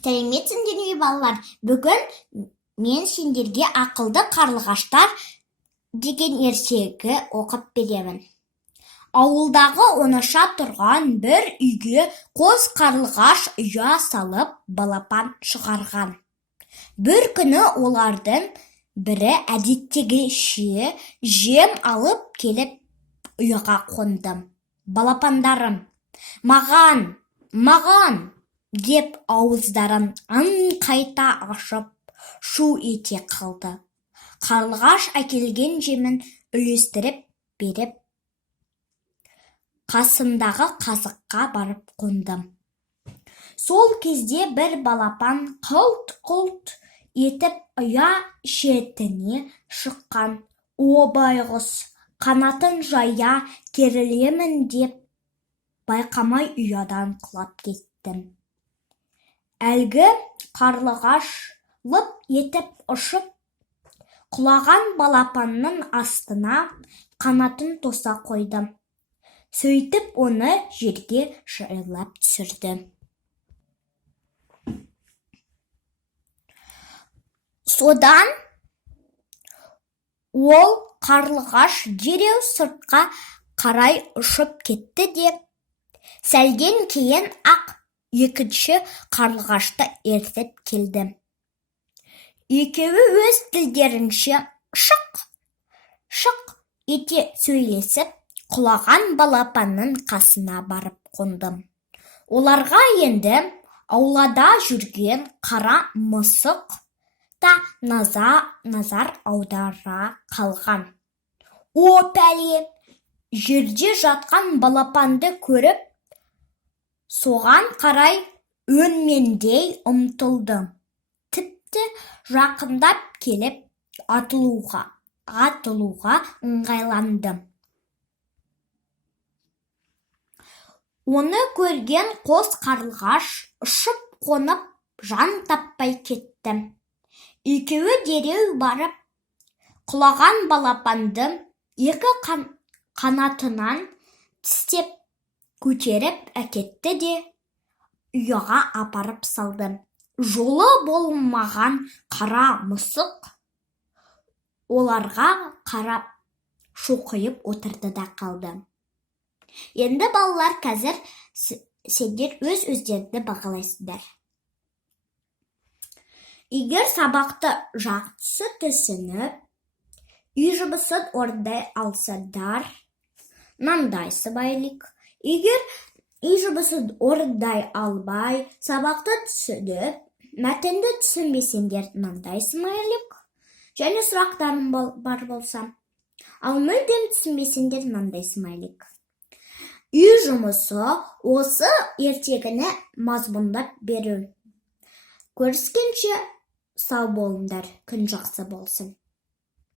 Сәлеметсіңдер ме балалар? Бүгін мен сендерге ақылды қарлығаштар деген ертегі оқып беремін. Ауылдағы оңаша тұрған бір үйге қос қарлығаш ұя салып балапан шығарған. Bir күні олардың бірі әдеттегіше жем алып келіп ұяға қонды. Балапандарым, маған деп ауыздарын қайта ашып шу ете қалды. Қарлығаш әкелген жемін үлестіріп беріп, қасындағы қазыққа барып қонды. Сол кезде бір балапан қылт-қылт етіп ұя шетіне шыққан. О байғұс, қанатын жая керілемін деп байқамай ұядан құлап кетті. Әлгі қарлығаш лып етіп ұшып, құлаған балапанның астына қанатын тоса қойды. Сөйтіп оны жерге жайлап түсірді. Содан ол қарлығаш дереу сыртқа қарай ұшып кетті де, сәлден кейін ақ екінші қарлығашты ертіп келді. Екеуі өз тілдерінше шық ете сөйлесіп, құлаған балапанның қасына барып қонды. Оларға енді аулада жүрген қара мысық та назар аудара қалған. О пәле, жерде жатқан балапанды көріп, соған қарай өнмендей ұмтылды. Тіпті жақындап келіп атылуға ыңғайланды. Оны көрген қос қарлығаш ұшып қонып жан таппай кетті. Екеуі дереу барып, құлаған балапанды екі қанатынан тістеп көтеріп әкетті де ұяға апарып салды. Жолы болмаған қара мысық оларға қарап шоқиып отырды да қалды. Енді балалар, қазір сендер өз-өздеріңді бағалайсыңдар. Егер сабақты жақсы түсініп, үй жұмысын орындай алсаңдар, мынандай смайлик. Егер үй жұмысын орындай алмай, сабақты түсініп, мәтінді түсінбесеңдер, мынандай смайлик. Және сұрақтарым бар болса, ал мүлдем түсінбесеңдер, мынандай смайлик. Үй жұмысы осы ертегіні мазмұндап беру. Көріскенше сау болыңдар, күн жақсы болсын.